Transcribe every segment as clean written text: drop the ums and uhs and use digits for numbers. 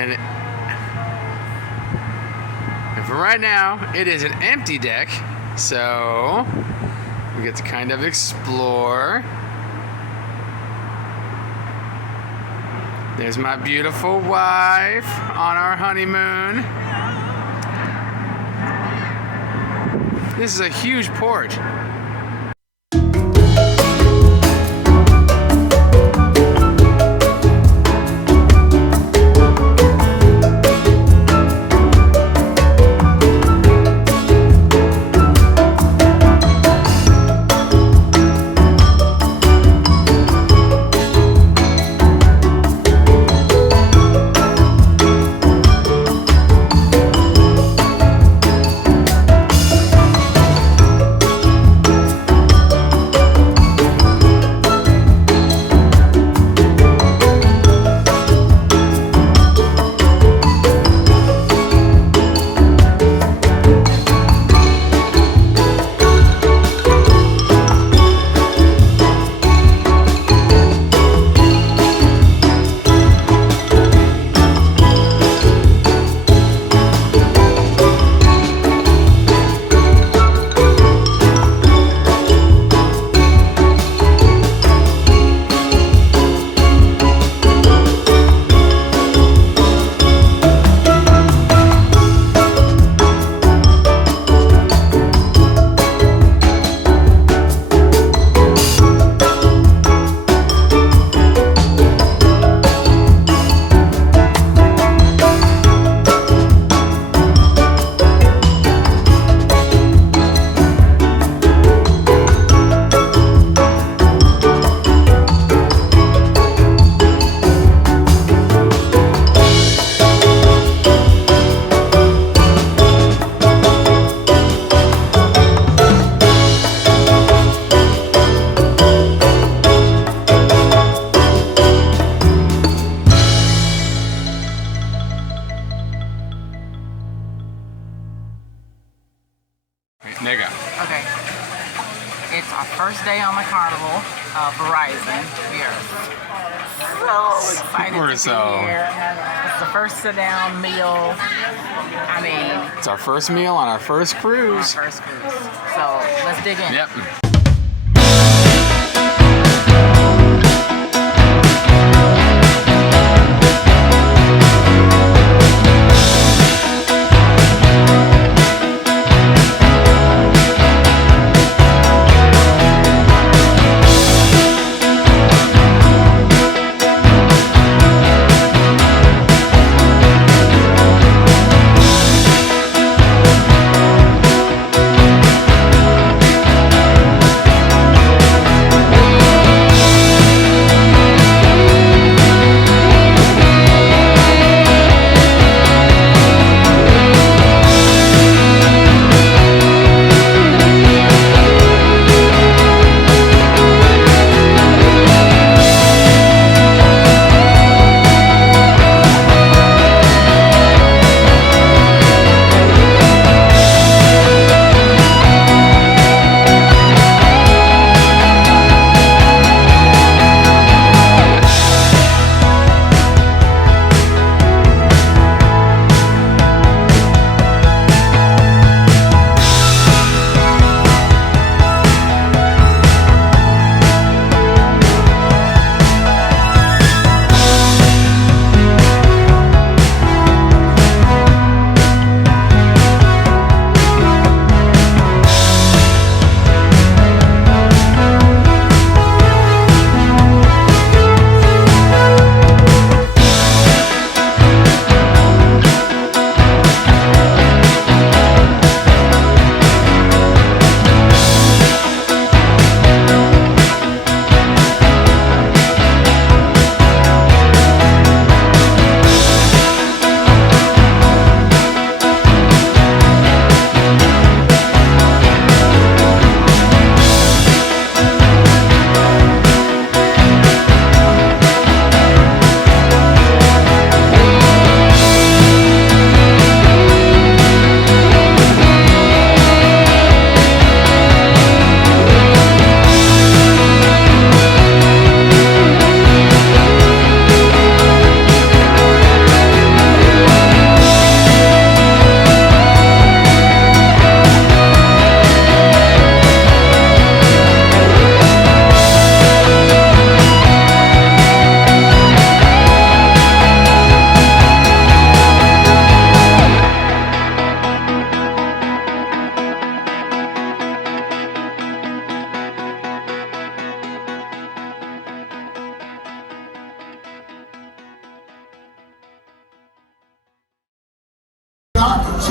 And for right now, it is an empty deck, so we get to kind of explore. There's my beautiful wife on our honeymoon. This is a huge port. Nigga. Okay. It's our first day on the Carnival Verizon. We are so excited to be here. It's the first sit-down meal. I mean, It's our first meal on our first cruise. our first cruise. So let's dig in. Yep.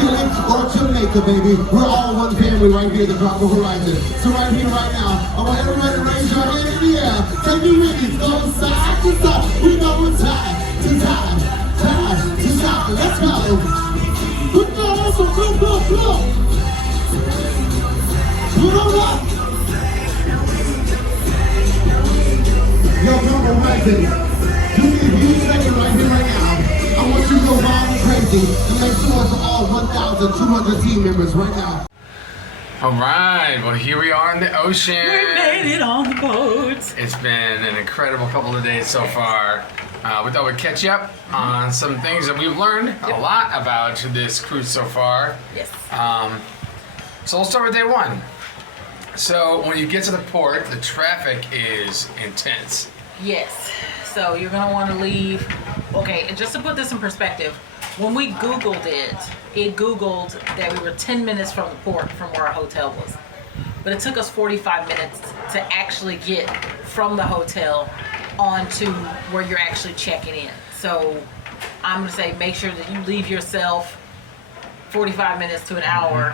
Chile or Jamaica, baby. We're all one family right here at the Carnival Horizon. So right here, right now, I want everybody to raise your hand in the air. Take me with me, go side to side. We know we're tied to side, tied to side. Let's go. Put that on, go. Put on up. Yo, Carnival Horizon. Give me a second right here, right now. I want you to go wild and crazy and make sure it's all 1,200 team members right now. All right, well, here we are in the ocean. We made it on the boat. It's been an incredible couple of days so far. We thought we'd catch you up on some things that we've learned a lot about this cruise so far. Yes. So we'll start with day one. So when you get to the port, the traffic is intense. Yes. So you're going to want to leave. Okay, and just to put this in perspective, when we Googled it, it Googled that we were 10 minutes from the port from where our hotel was. But it took us 45 minutes to actually get from the hotel onto where you're actually checking in. So I'm going to say make sure that you leave yourself 45 minutes to an hour.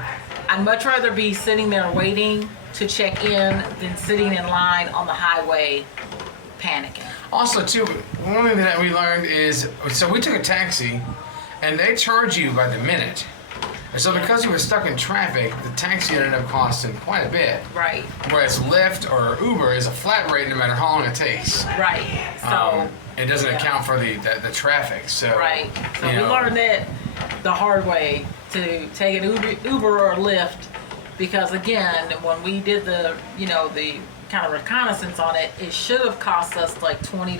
I'd much rather be sitting there waiting to check in than sitting in line on the highway panicking. Also, too, one thing that we learned is, so we took a taxi, and they charge you by the minute. And so because we were stuck in traffic, the taxi ended up costing quite a bit. Right. Whereas Lyft or Uber is a flat rate no matter how long it takes. Right. So it doesn't account for the traffic. So right. So we learned that the hard way, to take an Uber or Lyft, because again, when we did the kind of reconnaissance on it, it should have cost us like $20,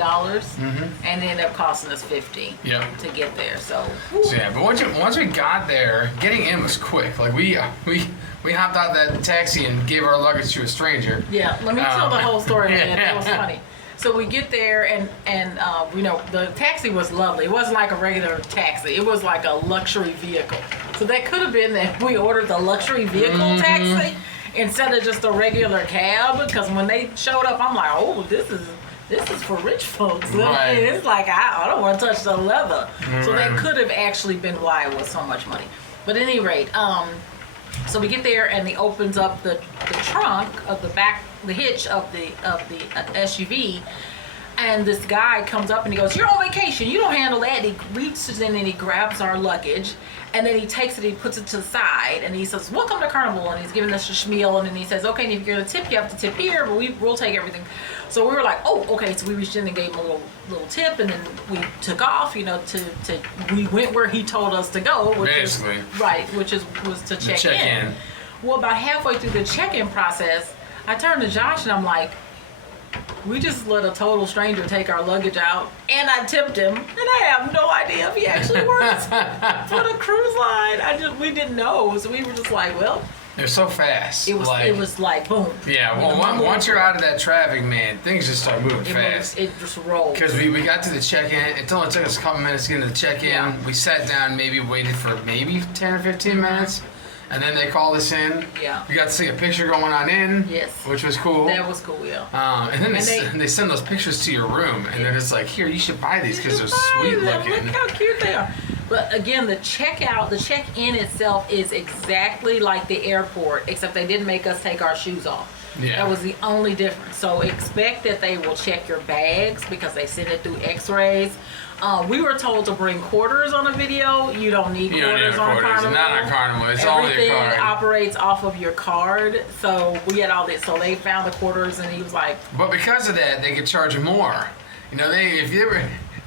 and it ended up costing us $50 to get there. So yeah, but once we got there, getting in was quick. Like we hopped out that taxi and gave our luggage to a stranger. Yeah, let me tell the whole story, man. It was funny. So we get there, and the taxi was lovely. It wasn't like a regular taxi. It was like a luxury vehicle. So that could have been that we ordered the luxury vehicle taxi instead of just a regular cab. Because when they showed up, I'm like, oh, this is for rich folks. Right. It's like I don't want to touch the leather. So that Right. could have actually been why it was so much money. But at any rate, so we get there, and he opens up the trunk of the back, the hitch of the SUV, and this guy comes up and he goes, "You're on vacation. You don't handle that." And he reaches in and he grabs our luggage, and then he takes it, he puts it to the side, and he says, "Welcome to Carnival," and he's giving us a spiel, and then he says, "Okay, and if you're gonna tip, you have to tip here, but we'll take everything." So we were like, "Oh, okay." So we reached in and gave him a little tip, and then we took off. We went where he told us to go, which was to check in. Well, about halfway through the check-in process, I turned to Josh and I'm like, we just let a total stranger take our luggage out, and I tipped him, and I have no idea if he actually works for the cruise line. We didn't know, so we were just like, well. They're so fast. It was like boom. Yeah, well, once you're out of that traffic, man, things just start moving fast. It just rolled. Because we got to the check-in. It only took us a couple minutes to get into the check-in. Yeah. We sat down, waited for 10 or 15 minutes. And then they called us in. Yeah. We got to see a picture going on in. Yes. Which was cool. That was cool, yeah. And then they send those pictures to your room, and they're just like, "Here, you should buy these because they're sweet looking." Look how cute they are. But again, the check-in itself is exactly like the airport, except they didn't make us take our shoes off. Yeah. That was the only difference. So expect that they will check your bags because they send it through X-rays. We were told to bring quarters on a video. You don't need quarters on Carnival. Not on Carnival. It's only a card. Everything operates off of your card. So we had all this. So they found the quarters, and he was like, But because of that, they could charge you more. If they were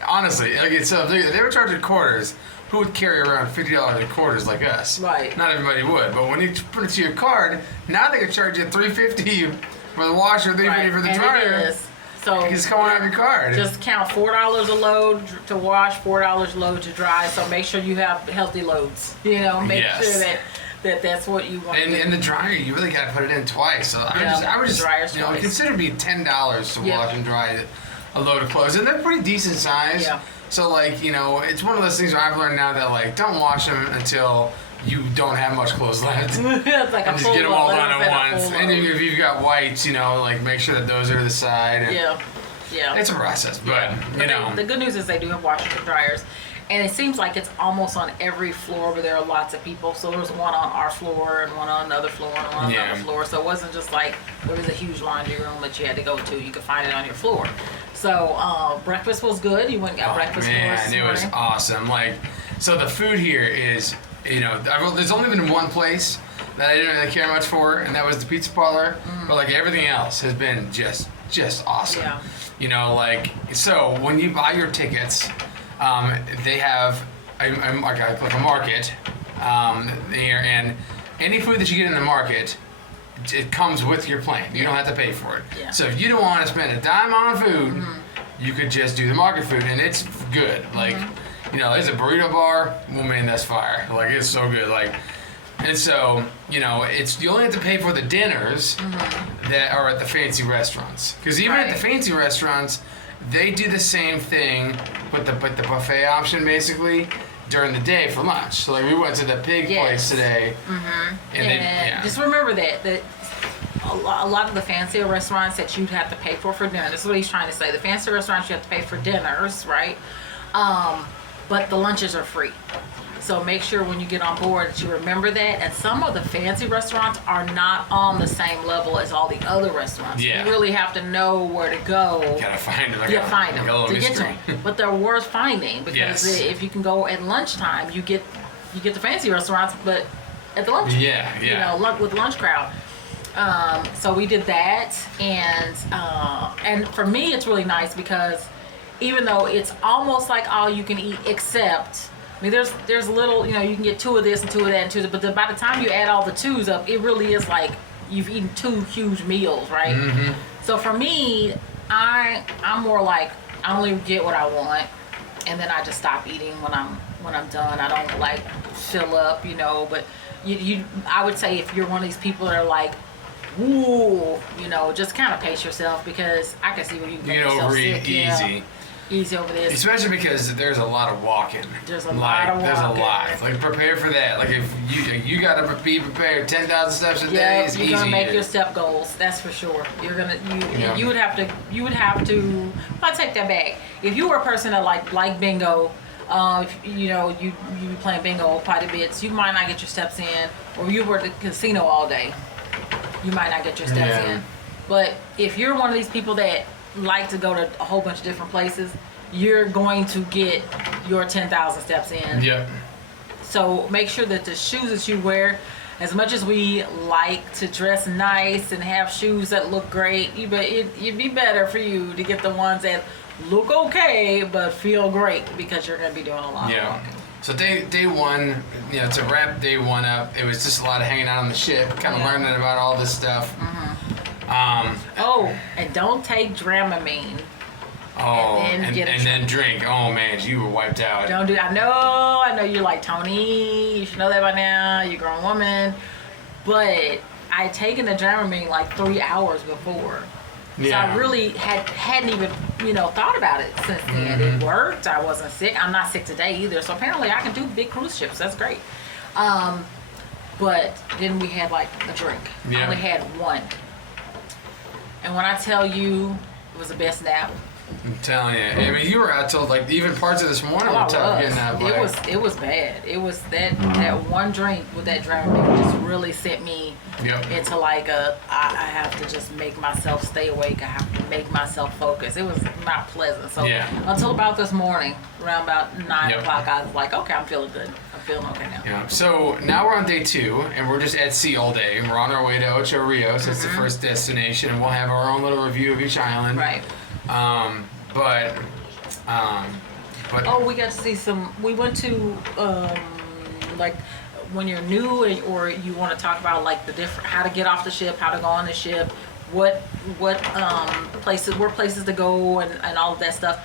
honestly, if they were charging quarters, who would carry around $50 in quarters like us? Right. Not everybody would. But when you put it to your card, now they can charge you $3.50 for the washer, $3.50 for the dryer. So it's coming out of your card. Just count $4 a load to wash, $4 a load to dry. So make sure you have healthy loads. Make sure that's what you want. And the dryer, you really got to put it in twice. So I would just consider it be $10 to wash and dry a load of clothes, and they're pretty decent size. Yeah. So it's one of those things where I've learned now that don't wash them until you don't have much clothes left. It's like and just get them all done at once. And if you've got whites, make sure that those are to the side. And, Yeah. it's a process, but you know. The good news is they do have washers and dryers. And it seems like it's almost on every floor where there are lots of people. So there was one on our floor and one on another floor and one on another floor. So it wasn't just like there was a huge laundry room that you had to go to. You could find it on your floor. So breakfast was good. You went and got breakfast for us this Man, it was morning. awesome. Like, so the food here is, you know, there's only been one place that I didn't really care much for, and that was the pizza parlor. But like everything else has been just awesome. Yeah. You know, like, so when you buy your tickets, they have like a market there, and any food that you get in the market, it comes with your plane. You don't have to pay for it. Yeah. So if you don't want to spend a dime on food, you could just do the market food, and it's good. Like, you know, there's a burrito bar. Oh man, that's fire. Like, it's so good. Like, and so, you know, you only have to pay for the dinners that are at the fancy restaurants. Because even at the fancy restaurants, they do the same thing, but the buffet option basically during the day for lunch. So like we went to the pig place today, and just remember that a lot of the fancier restaurants that you'd have to pay for dinner. This is what he's trying to say. The fancy restaurants you have to pay for dinners, right? But the lunches are free. So make sure when you get on board that you remember that. And some of the fancy restaurants are not on the same level as all the other restaurants. Yeah. You really have to know where to go. Gotta find them. Find them to get to them. But they're worth finding because if you can go at lunchtime, you get the fancy restaurants, but at the lunch, you know, with lunch crowd. So we did that, and for me, it's really nice because even though it's almost like all you can eat, except. I mean, there's little, you know, you can get 2 of this and 2 of that and 2 of that, but by the time you add all the 2s up, it really is like you've eaten 2 huge meals, right? So for me, I'm more like I only get what I want, and then I just stop eating when I'm done. I don't like fill up, you know. But I would say if you're one of these people that are like, ooh, you know, just kind of pace yourself because I can see where you can make yourself sick. Easy. Easy over this. Especially because there's a lot of walking. There's a lot of walking. There's a lot. Like, prepare for that. Like, if you gotta be prepared 10,000 steps a day, it's easy. You're gonna make your step goals. That's for sure. You would have to. I'll take that back. If you were a person that like bingo, you know, you be playing bingo quite a bit, so you might not get your steps in. Or you were at the casino all day, you might not get your steps in. But if you're one of these people that like to go to a whole bunch of different places, you're going to get your 10,000 steps in. Yep. So make sure that the shoes that you wear, as much as we like to dress nice and have shoes that look great, it'd be better for you to get the ones that look okay but feel great because you're going to be doing a lot of walking. So day one, you know, to wrap day one up, it was just a lot of hanging out on the ship, kind of learning about all this stuff. And don't take Dramamine. And then drink. Oh man, you were wiped out. Don't do that. I know you're like, Tony, you should know that by now. You're a grown woman. But I'd taken the Dramamine like 3 hours before. So I really hadn't even, you know, thought about it since then. It worked. I wasn't sick. I'm not sick today either. So apparently I can do big cruise ships. That's great. But then we had like a drink. I only had one. And when I tell you, it was the best nap. I'm telling you. I mean, you were out till like even parts of this morning were tough getting that way. It was bad. It was that one drink with that Dramamine just really sent me into like I have to just make myself stay awake. I have to make myself focus. It was not pleasant. So until about this morning, around about 9 o'clock, I was like, okay, I'm feeling good. I'm feeling okay now. Yeah. So now we're on day 2, and we're just at sea all day. We're on our way to Ocho Rios. It's the first destination, and we'll have our own little review of each island. Right. But we got to see some. We went to like when you're new or you want to talk about like the different how to get off the ship, how to go on the ship, what places to go and all of that stuff.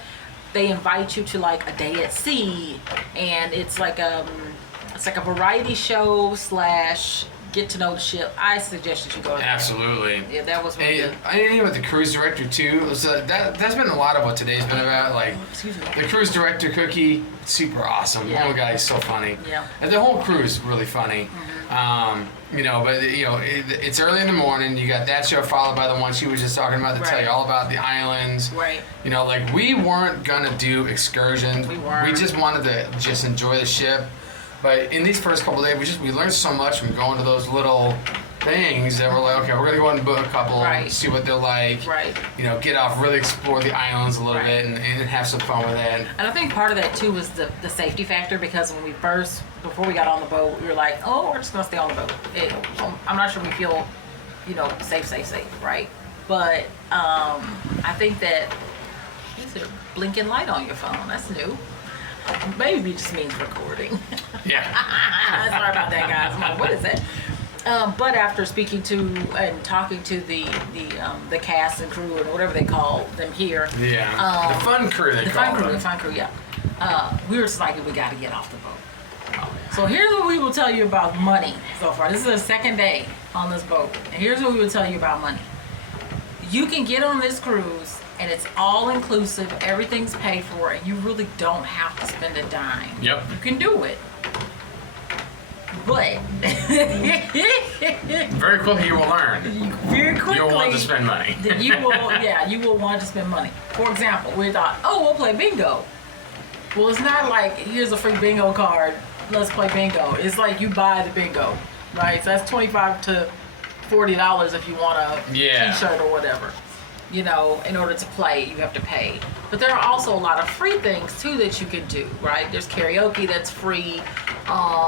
They invite you to like a day at sea, and it's like a variety show / get to know the ship. I suggest that you go there. Absolutely. Yeah, that was really good. I didn't know with the cruise director too. So that's been a lot of what today's been about. Like the cruise director Cookie, super awesome. Yeah. The whole guy is so funny. Yeah. And the whole cruise really funny. But it's early in the morning. You got that show followed by the one she was just talking about to tell you all about the islands. Right. We weren't gonna do excursions. We weren't. We just wanted to just enjoy the ship. But in these first couple of days, we learned so much from going to those little things that we're like, okay, we're gonna go out and book a couple, see what they're like. Right. Get off, really explore the islands a little bit, and have some fun with that. And I think part of that too was the safety factor, because when before we got on the boat, we were like, oh, we're just gonna stay on the boat. I'm not sure we feel, safe, right? But I think that is a blinking light on your phone. That's new. Maybe it just means recording. Yeah. Sorry about that, guys. I'm like, what is that? But after speaking to and talking to the cast and crew and whatever they call them here, the fun crew, the fun crew, yeah. We were just like, we got to get off the boat. So here's what we will tell you about money so far. This is the second day on this boat, and here's what we will tell you about money. You can get on this cruise, and it's all inclusive. Everything's paid for, and you really don't have to spend a dime. Yep. You can do it. But very quickly you will learn. Very quickly you'll want to spend money. you will want to spend money. For example, we thought, we'll play bingo. Well, it's not like here's a free bingo card, let's play bingo. It's like you buy the bingo, right? So that's $25 to $40 if you want a t-shirt or whatever. In order to play, you have to pay. But there are also a lot of free things too that you can do, right? There's karaoke that's free.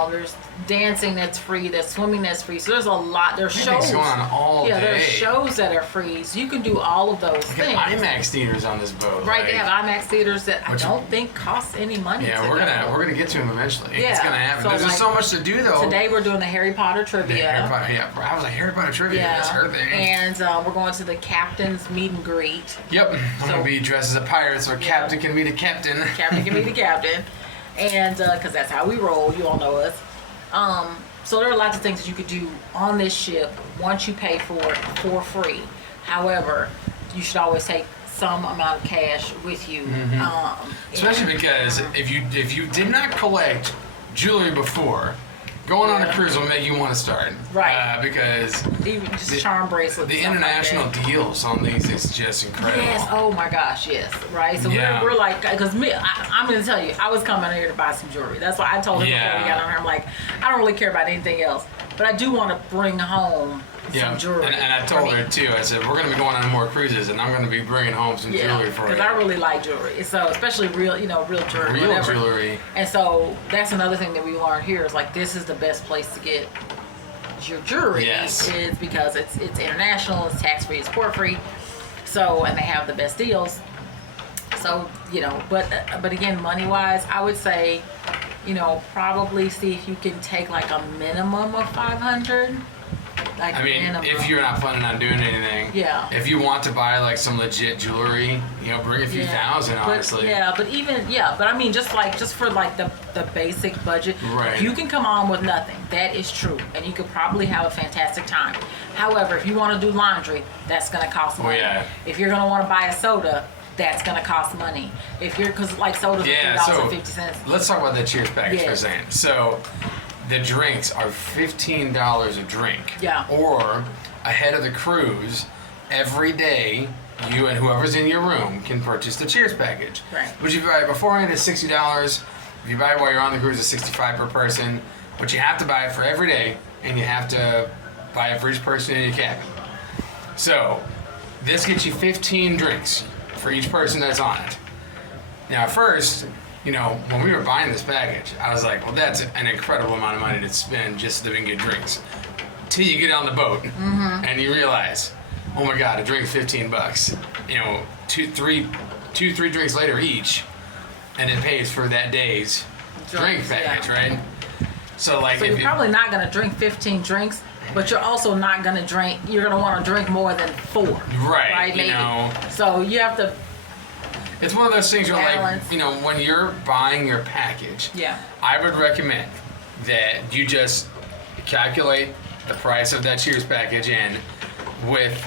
There's dancing that's free. There's swimming that's free. So there's a lot. There's shows going on all day. There's shows that are free. So you can do all of those things. IMAX theaters on this boat. Right, they have IMAX theaters that I don't think cost any money. Yeah, we're gonna get to them eventually. Yeah, it's gonna happen. So There's just so much to do though. Today we're doing the Harry Potter trivia. I was like Harry Potter trivia. Yeah, that's her thing. And we're going to the captain's meet and greet. Yep, I'm gonna be dressed as a pirate, so captain can be the captain. Captain can be the captain, and because that's how we roll. You all know us. So there are lots of things that you could do on this ship once you pay for it for free. However, you should always take some amount of cash with you. Especially because if you did not collect jewelry before, going on a cruise will make you want to start. Right. Because even just charm bracelets. The international deals on these is just incredible. Yes. Oh my gosh. Yes. Right. So we're like, because I'm going to tell you, I was coming here to buy some jewelry. That's why I told him before we got on here. I'm like, I don't really care about anything else, but I do want to bring home some jewelry. And I told her too. I said we're going to be going on more cruises, and I'm going to be bringing home some jewelry for you. Because I really like jewelry. So especially real jewelry. Real jewelry. And so that's another thing that we learned here is like this is the best place to get your jewelry. Yes. Is because it's international, it's tax free, it's port free. So and they have the best deals. So but again, money wise, I would say, probably see if you can take like a minimum of $500. Like minimum. If you're not planning on doing anything. Yeah. If you want to buy like some legit jewelry, bring a few thousand, honestly. But I mean, just for like the basic budget. Right. You can come on with nothing. That is true, and you could probably have a fantastic time. However, if you want to do laundry, that's going to cost money. Oh, yeah. If you're going to want to buy a soda, that's going to cost money. Because like sodas are $3.50. Let's talk about the Cheers package for a second. So. The drinks are $15 a drink. Yeah. Or ahead of the cruise, every day, you and whoever's in your room can purchase the Cheers package. Right. Which if you buy it beforehand is $60. If you buy it while you're on the cruise, it's $65 per person. But you have to buy it for every day, and you have to buy it for each person in your cabin. So this gets you 15 drinks for each person that's on it. Now, first. When we were buying this package, I was like, well, that's an incredible amount of money to spend just to get drinks. Till you get on the boat and you realize, oh my God, a drink's $15. Two, three drinks later each, and it pays for that day's drink package, right? So you're probably not going to drink 15 drinks, but you're also not going to drink. You're going to want to drink more than 4. Right. Maybe. So you have to. It's one of those things where, when you're buying your package, I would recommend that you just calculate the price of that Cheers package in with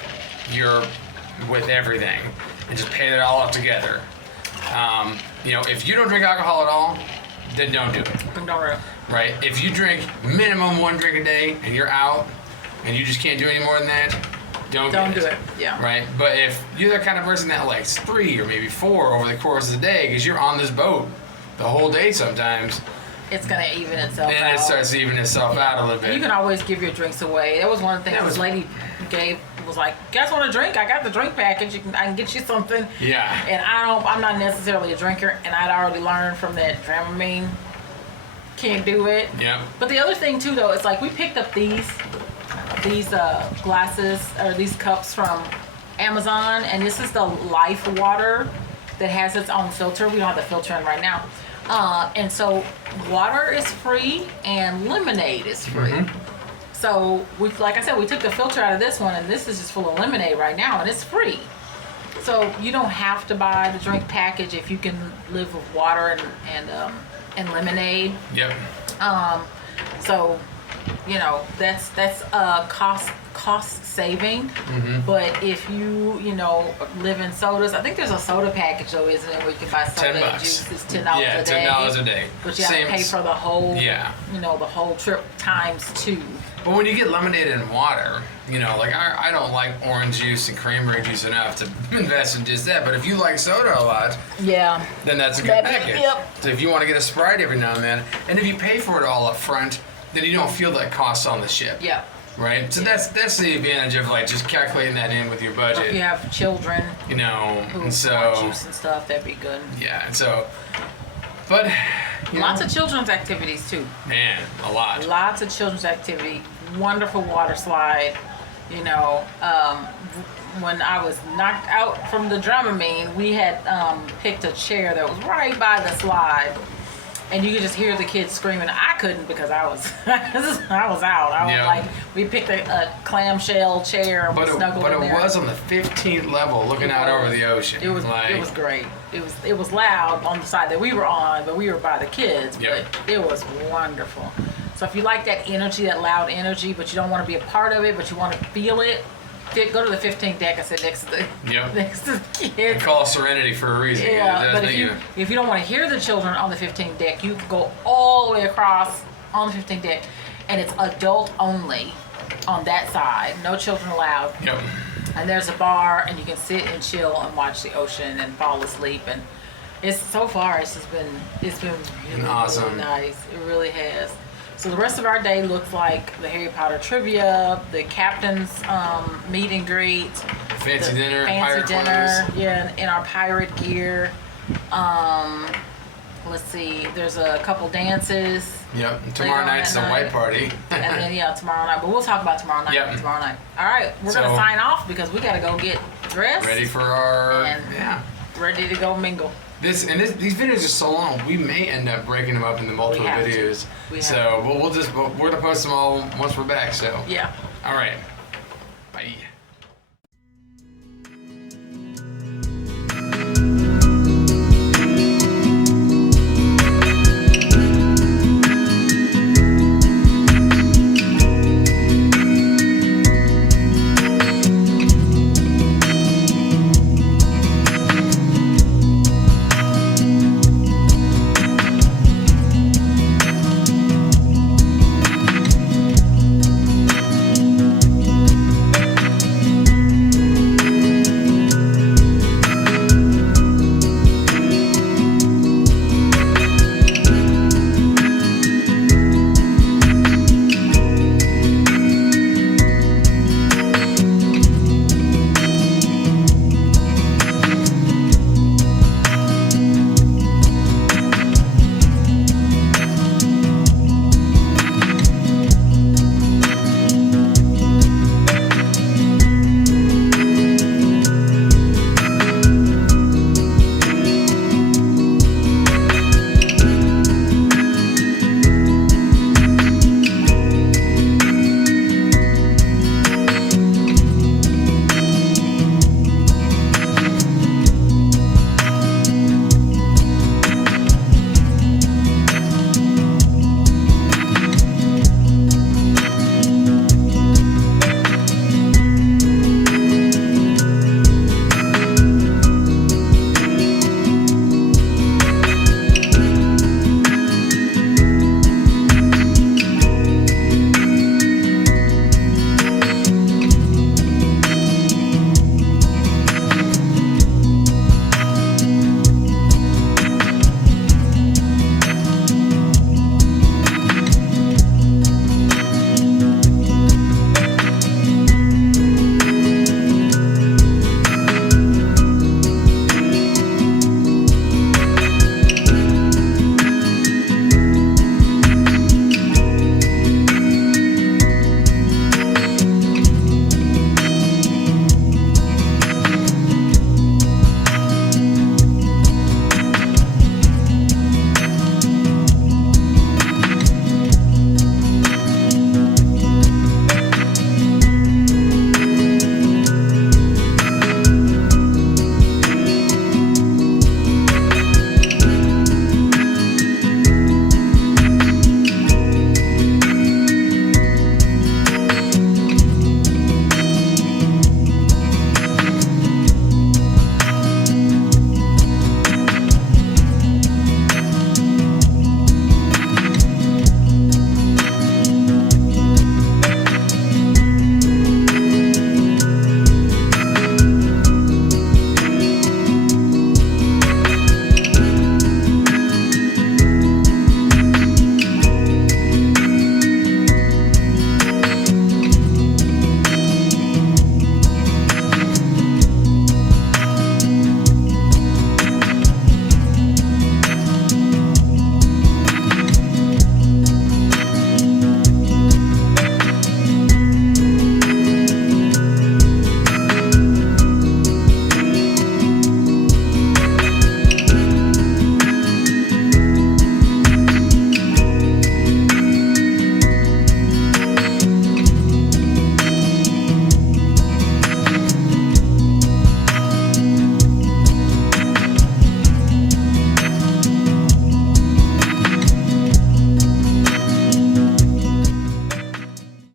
everything and just pay it all up together. If you don't drink alcohol at all, then don't do it. right? If you drink minimum 1 drink a day and you're out and you just can't do any more than that, don't do it. Yeah. Right? But if you're the kind of person that likes 3 or maybe 4 over the course of the day because you're on this boat the whole day sometimes, it's going to even itself out. And it starts to even itself out a little bit. And you can always give your drinks away. That was one of the things this lady was like, you guys want a drink? I got the drink package. I can get you something. Yeah. And I'm not necessarily a drinker, and I'd already learned from that Dramamine. Can't do it. Yeah. But the other thing too, though, it's like we picked up these glasses or these cups from Amazon, and this is the Life water that has its own filter. We don't have the filter in right now. And so water is free and lemonade is free. So like I said, we took the filter out of this one, and this is just full of lemonade right now, and it's free. So you don't have to buy the drink package if you can live with water and lemonade. Yep. So, that's cost saving. But if you live in sodas, I think there's a soda package though, isn't it, where you can buy soda and juice. It's $10 a day. $10 a day. But you have to pay for the whole the whole trip times 2. But when you get lemonade and water, like I don't like orange juice and cranberry juice enough to invest in just that. But if you like soda a lot, then that's a good package. So if you want to get a Sprite every now and then, and if you pay for it all up front, then you don't feel that cost on the ship. Yeah. Right? So that's the advantage of like just calculating that in with your budget. If you have children, who and so want juice and stuff, that'd be good. Yeah, and so, but lots of children's activities too. Man, a lot. Lots of children's activity. Wonderful water slide. When I was knocked out from the Dramamine, we had picked a chair that was right by the slide, and you could just hear the kids screaming. I couldn't because I was out. I was like, we picked a clamshell chair and we snuggled in there. But it was on the 15th level, looking out over the ocean. It was great. It was loud on the side that we were on, but we were by the kids. But it was wonderful. So if you like that energy, that loud energy, but you don't want to be a part of it, but you want to feel it, go to the 15th deck. I said next to the kids. They call it Serenity for a reason. Yeah, but if you don't want to hear the children on the 15th deck, you can go all the way across on the 15th deck, and it's adult only on that side. No children allowed. Yep. And there's a bar, and you can sit and chill and watch the ocean and fall asleep. And it's been really, awesome. really nice. It really has. So the rest of our day looks like the Harry Potter trivia, the captain's meet and greet, fancy dinner, in our pirate gear. Let's see, there's a couple dances. Yep. And tomorrow night's the white party. And then tomorrow night. But we'll talk about tomorrow night. Tomorrow night. All right, we're gonna sign off because we gotta go get dressed. Ready for our ready to go mingle. These videos are so long, we may end up breaking them up into multiple videos. We're gonna post them all once we're back. So yeah. All right.